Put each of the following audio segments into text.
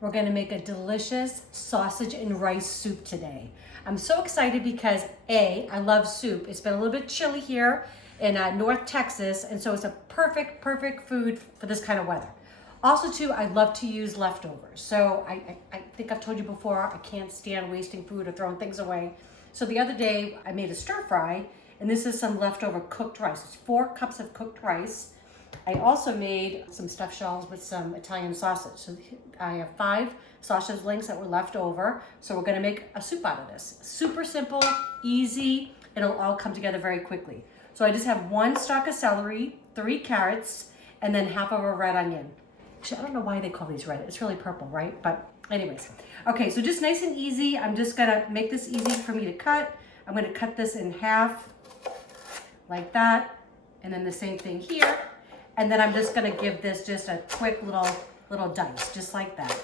We're gonna make a delicious sausage and rice soup today. I'm so excited because A, I love soup. It's been a little bit chilly here in North Texas, and so it's a perfect food for this kind of weather. Also too, I love to use leftovers. So I think I've told you before, I can't stand wasting food or throwing things away. So the other day I made a stir fry, and this is some leftover cooked rice. It's 4 cups of cooked rice. I also made some stuffed shells with some Italian sausage. So I have 5 sausage links that were left over. So we're gonna make a soup out of this. Super simple, easy, it'll all come together very quickly. So I just have 1 stalk of celery, 3 carrots, and then half of a red onion. Actually, I don't know why they call these red. It's really purple, right? But anyways. Okay, so just nice and easy. I'm just gonna make this easy for me to cut. I'm gonna cut this in half like that. And then the same thing here. And then I'm just gonna give this just a quick little dice, just like that.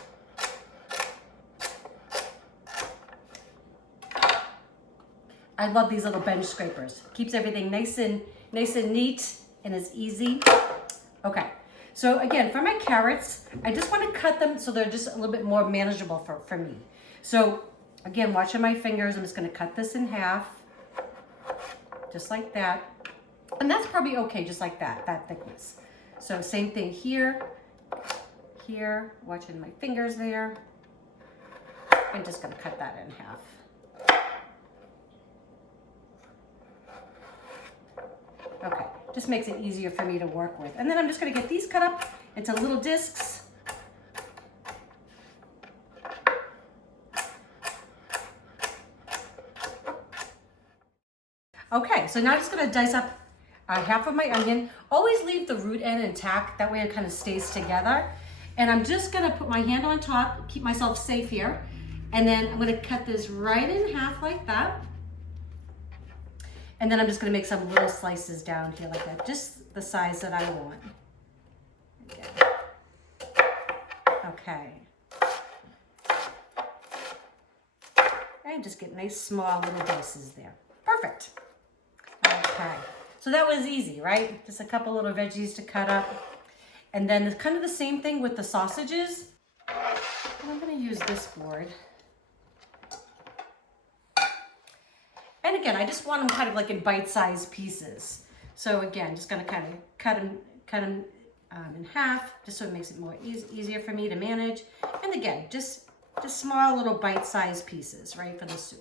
I love these little bench scrapers. Keeps everything nice and neat and is easy. Okay, so again, for my carrots, I just wanna cut them so they're just a little bit more manageable for me. So again, watching my fingers, I'm just gonna cut this in half, just like that. And that's probably okay, just like that thickness. So same thing here, watching my fingers there. I'm just gonna cut that in half. Okay, just makes it easier for me to work with. And then I'm just gonna get these cut up into little discs. Okay, so now I'm just gonna dice up half of my onion. Always leave the root end intact, that way it kind of stays together. And I'm just gonna put my hand on top, keep myself safe here. And then I'm gonna cut this right in half like that. And then I'm just gonna make some little slices down here like that, just the size that I want. Okay. And just get nice small little dices there. Perfect. Okay. So that was easy, right? Just a couple little veggies to cut up. And then it's kind of the same thing with the sausages. And I'm gonna use this board. And again, I just want them kind of like in bite-sized pieces. So again, just gonna kind of cut them in half, just so it makes it more easier for me to manage. And again, just small little bite-sized pieces, right, for the soup.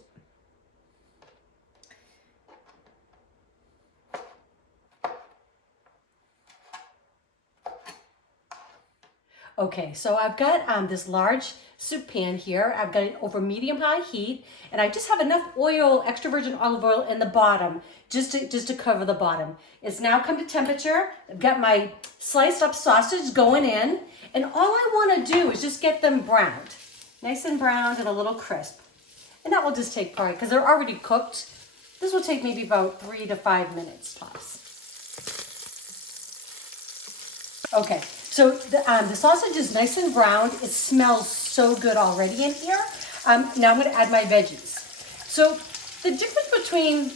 Okay, so I've got this large soup pan here. I've got it over medium-high heat, and I just have enough oil, extra virgin olive oil in the bottom, just to cover the bottom. It's now come to temperature. I've got my sliced up sausage going in, and all I want to do is just get them browned, nice and browned and a little crisp. And that will just take probably, because they're already cooked, this will take maybe about 3 to 5 minutes tops. Okay. So the sausage is nice and browned. It smells so good already in here. Now I'm gonna add my veggies. So the difference between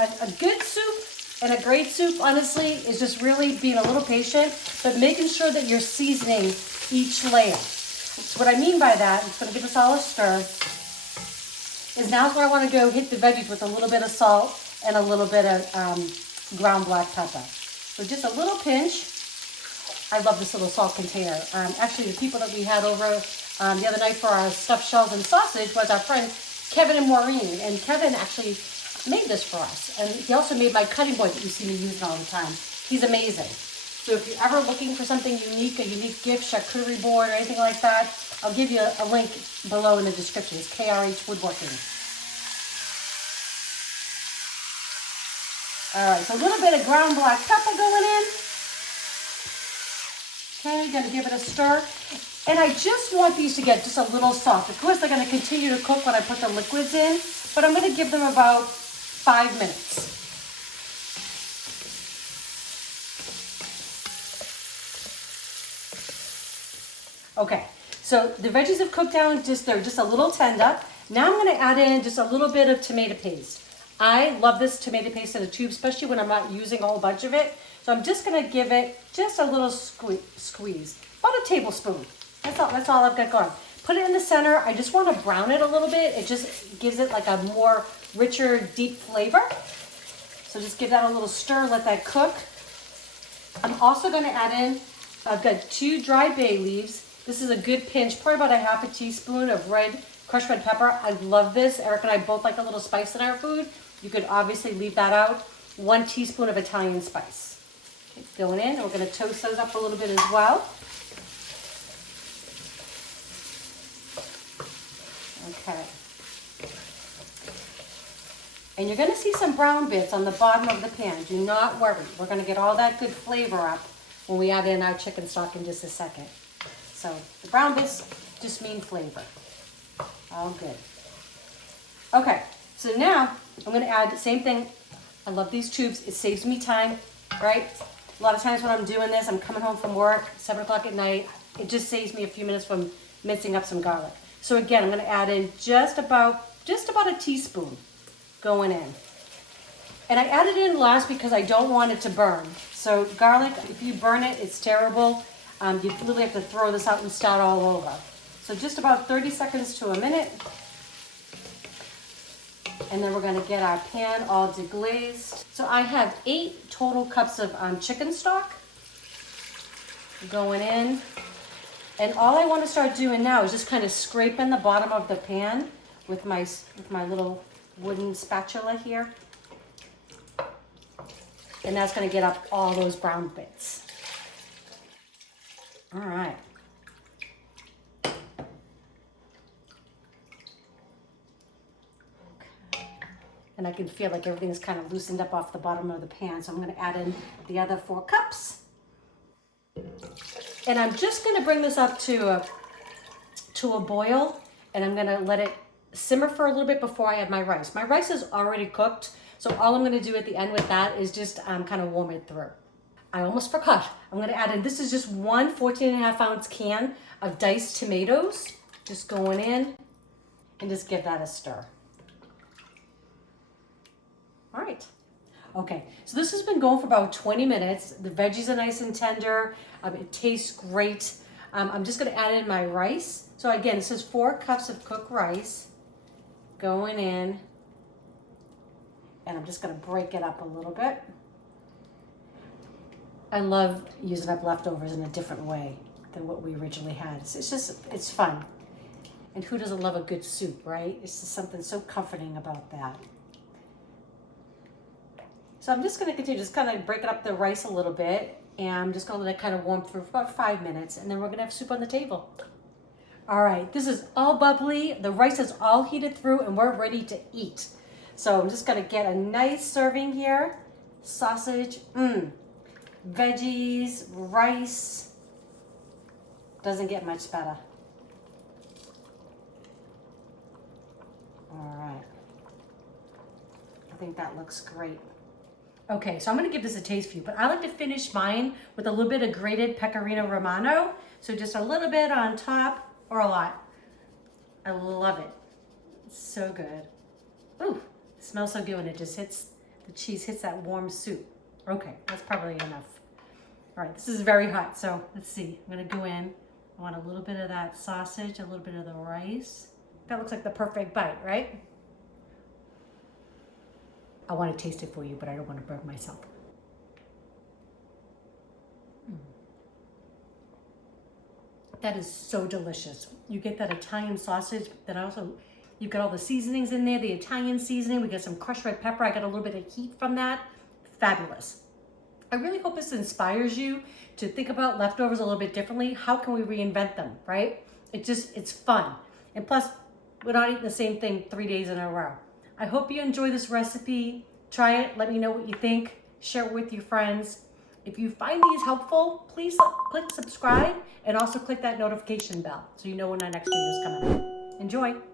a good soup and a great soup, honestly, is just really being a little patient, but making sure that you're seasoning each layer. So what I mean by that, I'm just gonna give this all a stir, is now's where I wanna go hit the veggies with a little bit of salt and a little bit of ground black pepper. So just a little pinch. I love this little salt container. Actually, the people that we had over the other night for our stuffed shells and sausage was our friend Kevin and Maureen. And Kevin actually made this for us. And he also made my cutting board that you see me using all the time. He's amazing. So if you're ever looking for something unique, a unique gift, charcuterie board, or anything like that, I'll give you a link below in the description. It's KRH Woodworking. All right, so a little bit of ground black pepper going in. Okay, gonna give it a stir. And I just want these to get just a little soft. Of course, they're gonna continue to cook when I put the liquids in, but I'm gonna give them about 5 minutes. Okay, so the veggies have cooked down, they're just a little tender. Now I'm gonna add in just a little bit of tomato paste. I love this tomato paste in a tube, especially when I'm not using a whole bunch of it. So I'm just gonna give it just a little squeeze, about a tablespoon. That's all I've got going. Put it in the center. I just want to brown it a little bit. It just gives it like a more richer, deep flavor. So just give that a little stir, let that cook. I'm also going to add in, I've got 2 dry bay leaves. This is a good pinch, probably about a half a teaspoon of crushed red pepper. I love this. Eric and I both like a little spice in our food. You could obviously leave that out. 1 teaspoon of Italian spice. Okay, it's going in. We're going to toast those up a little bit as well. Okay. And you're going to see some brown bits on the bottom of the pan. Do not worry. We're going to get all that good flavor up when we add in our chicken stock in just a second. So the brown bits just mean flavor. All good. Okay, so now I'm going to add the same thing. I love these tubes. It saves me time, right? A lot of times when I'm doing this, I'm coming home from work, 7 o'clock at night. It just saves me a few minutes from mincing up some garlic. So again, I'm going to add in just about a teaspoon going in. And I added it in last because I don't want it to burn. So garlic, if you burn it, it's terrible. You literally have to throw this out and start all over. So just about 30 seconds to a minute. And then we're going to get our pan all deglazed. So I have 8 total cups of chicken stock going in. And all I want to start doing now is just kind of scraping the bottom of the pan with my little wooden spatula here. And that's going to get up all those brown bits. All right. Okay. And I can feel like everything's kind of loosened up off the bottom of the pan. So I'm going to add in the other 4 cups. And I'm just going to bring this up to a boil, and I'm going to let it simmer for a little bit before I add my rice. My rice is already cooked, so all I'm going to do at the end with that is just kind of warm it through. I almost forgot. I'm going to add in, this is just 1 14.5-ounce can of diced tomatoes. Just going in and just give that a stir. All right. Okay, so this has been going for about 20 minutes. The veggies are nice and tender. It tastes great. I'm just going to add in my rice. So again, this is 4 cups of cooked rice going in. And I'm just going to break it up a little bit. I love using up leftovers in a different way than what we originally had. It's fun. And who doesn't love a good soup, right? It's just something so comforting about that. So I'm just going to continue, just kind of breaking up the rice a little bit. And I'm just going to let it kind of warm through for about 5 minutes. And then we're going to have soup on the table. All right, this is all bubbly. The rice is all heated through and we're ready to eat. So I'm just going to get a nice serving here. Sausage, veggies, rice. Doesn't get much better. All right. I think that looks great. Okay, so I'm going to give this a taste for you, but I like to finish mine with a little bit of grated pecorino romano. So just a little bit on top or a lot. I love it. It's so good. Ooh, it smells so good when it just hits, the cheese hits that warm soup. Okay, that's probably enough. All right, this is very hot, so let's see. I'm going to go in. I want a little bit of that sausage, a little bit of the rice. That looks like the perfect bite, right? I want to taste it for you, but I don't want to burn myself. That is so delicious. You get that Italian sausage, then also you've got all the seasonings in there, the Italian seasoning. We get some crushed red pepper. I got a little bit of heat from that. Fabulous. I really hope this inspires you to think about leftovers a little bit differently. How can we reinvent them, right? It's fun. And plus, we're not eating the same thing 3 days in a row. I hope you enjoy this recipe. Try it. Let me know what you think. Share it with your friends. If you find these helpful, please click subscribe and also click that notification bell so you know when our next video is coming out. Enjoy.